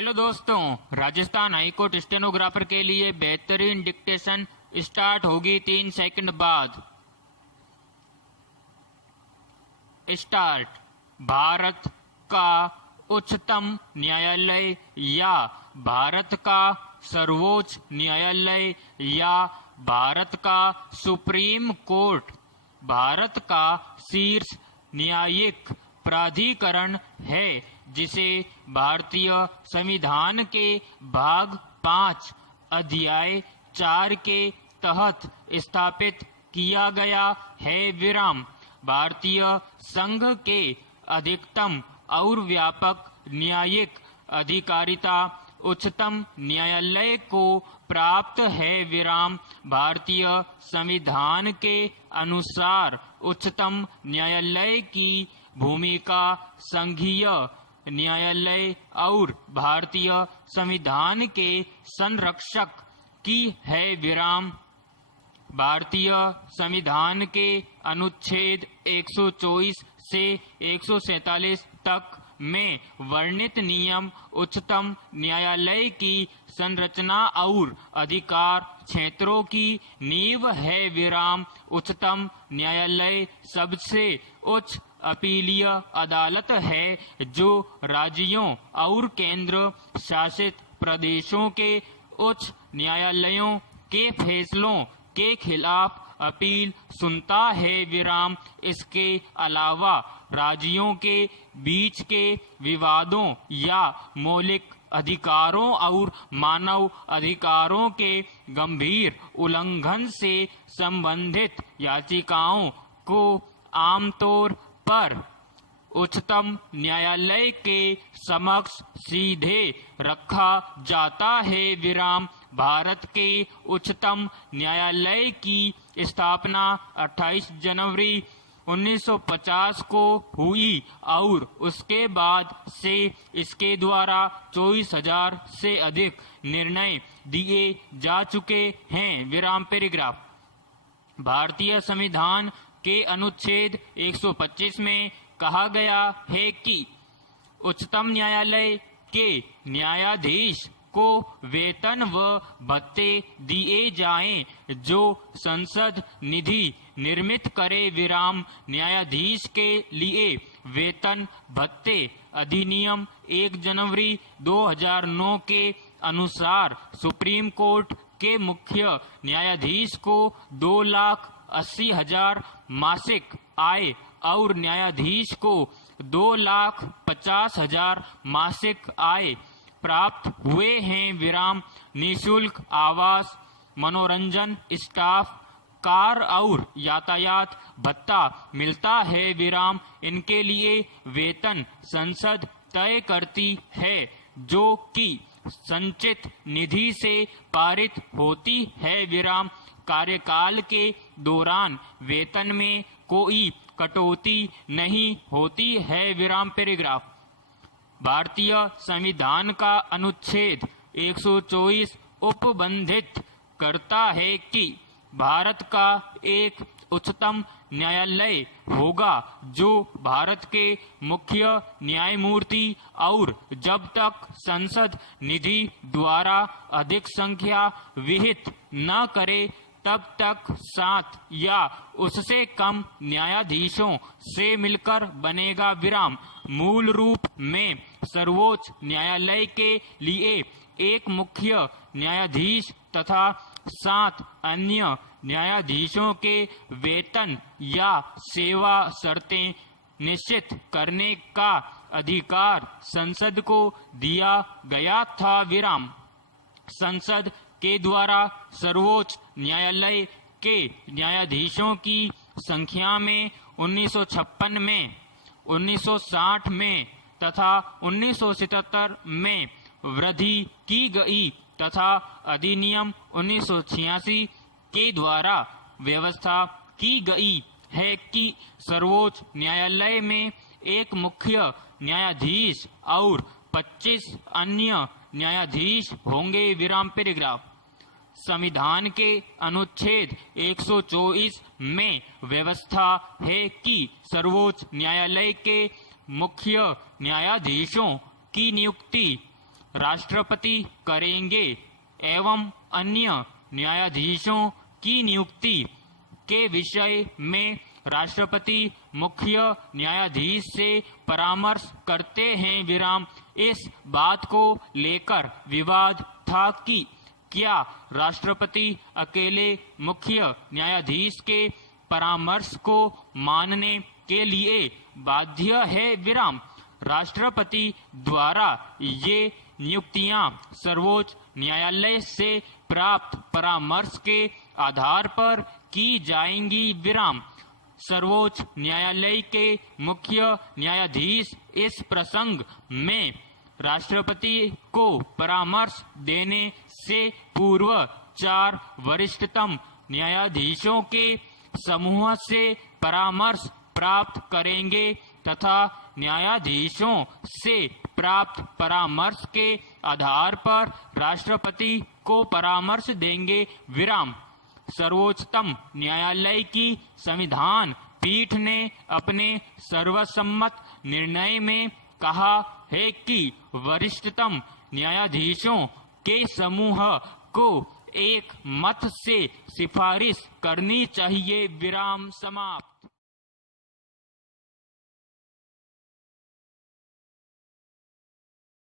Hello दोस्तों, Rajasthan high court stenographer के लिए बेहतरीन डिक्टेशन स्टार्ट होगी 3 सेकंड बाद। स्टार्ट। भारत का उच्चतम न्यायालय या भारत का सर्वोच्च न्यायालय या भारत का सुप्रीम कोर्ट भारत का शीर्ष न्यायिक प्राधिकरण है, जिसे भारतीय संविधान के भाग 5 अध्याय 4 के तहत स्थापित किया गया है। विराम। भारतीय संघ के अधिकतम और व्यापक न्यायिक अधिकारिता उच्चतम न्यायालय को प्राप्त है। विराम। भारतीय संविधान के अनुसार उच्चतम न्यायालय की भूमिका संघीय न्यायालय और भारतीय संविधान के संरक्षक की है। विराम। भारतीय संविधान के अनुच्छेद 124 से 147 तक में वर्णित नियम उच्चतम न्यायालय की संरचना और अधिकार क्षेत्रों की नींव है। विराम। उच्चतम न्यायालय सबसे उच्च अपीलीय अदालत है, जो राज्यों और केंद्र शासित प्रदेशों के उच्च न्यायालयों के फैसलों के खिलाफ अपील सुनता है। विराम। इसके अलावा राज्यों के बीच के विवादों या मौलिक अधिकारों और मानव अधिकारों के गंभीर उल्लंघन से संबंधित याचिकाओं को आमतौर पर उच्चतम न्यायालय के समक्ष सीधे रखा जाता है। विराम। भारत के उच्चतम न्यायालय की स्थापना 28 जनवरी 1950 को हुई और उसके बाद से इसके द्वारा 24,000 से अधिक निर्णय दिए जा चुके हैं। विराम। पैराग्राफ। भारतीय संविधान के अनुच्छेद 125 में कहा गया है कि उच्चतम न्यायालय के न्यायाधीश को वेतन व भत्ते दिए जाएं, जो संसद निधि निर्मित करे। विराम। न्यायाधीश के लिए वेतन भत्ते अधिनियम 1 जनवरी 2009 के अनुसार सुप्रीम कोर्ट के मुख्य न्यायाधीश को 2,80,000 मासिक आय और न्यायाधीश को 2,50,000 मासिक आय प्राप्त हुए हैं। विराम। निःशुल्क आवास, मनोरंजन, स्टाफ, कार और यातायात भत्ता मिलता है। विराम। इनके लिए वेतन संसद तय करती है, जो कि संचित निधि से पारित होती है। विराम। कार्यकाल के दौरान वेतन में कोई कटौती नहीं होती है। विराम। पैराग्राफ। भारतीय संविधान का अनुच्छेद 124 उपबंधित करता है कि भारत का एक उच्चतम न्यायालय होगा, जो भारत के मुख्य न्यायमूर्ति और जब तक संसद निधि द्वारा अधिक संख्या विहित न करे तब तक 7 या उससे कम न्यायाधीशों से मिलकर बनेगा। विराम। मूल रूप में सर्वोच्च न्यायालय के लिए एक मुख्य न्यायाधीश तथा 7 अन्य न्यायाधीशों के वेतन या सेवा शर्तें निश्चित करने का अधिकार संसद को दिया गया था। विराम। संसद के द्वारा सर्वोच्च न्यायालय के न्यायाधीशों की संख्या में 1956 में, 1960 में तथा 1977 में वृद्धि की गई तथा अधिनियम 1986 के द्वारा व्यवस्था की गई है कि सर्वोच्च न्यायालय में एक मुख्य न्यायाधीश और 25 अन्य न्यायाधीश होंगे। विराम। पैराग्राफ। संविधान के अनुच्छेद 124 में व्यवस्था है कि सर्वोच्च न्यायालय के मुख्य न्यायाधीशों की नियुक्ति राष्ट्रपति करेंगे एवं अन्य न्यायाधीशों की नियुक्ति के विषय में राष्ट्रपति मुख्य न्यायाधीश से परामर्श करते हैं विराम। इस बात को लेकर विवाद था कि क्या राष्ट्रपति अकेले मुख्य न्यायाधीश के परामर्श को मानने के लिए बाध्य है विराम। राष्ट्रपति द्वारा ये नियुक्तियां सर्वोच्च न्यायालय से प्राप्त परामर्श के आधार पर की जाएंगी विराम। सर्वोच्च न्यायालय के मुख्य न्यायाधीश इस प्रसंग में राष्ट्रपति को परामर्श देने से पूर्व 4 वरिष्ठतम न्यायाधीशों के समूह से परामर्श प्राप्त करेंगे तथा न्यायाधीशों से प्राप्त परामर्श के आधार पर राष्ट्रपति को परामर्श देंगे विराम। सर्वोच्चतम न्यायालय की संविधान पीठ ने अपने सर्वसम्मत निर्णय में कहा है कि वरिष्ठतम न्यायाधीशों के समूह को एक मत से सिफारिश करनी चाहिए विराम समाप्त।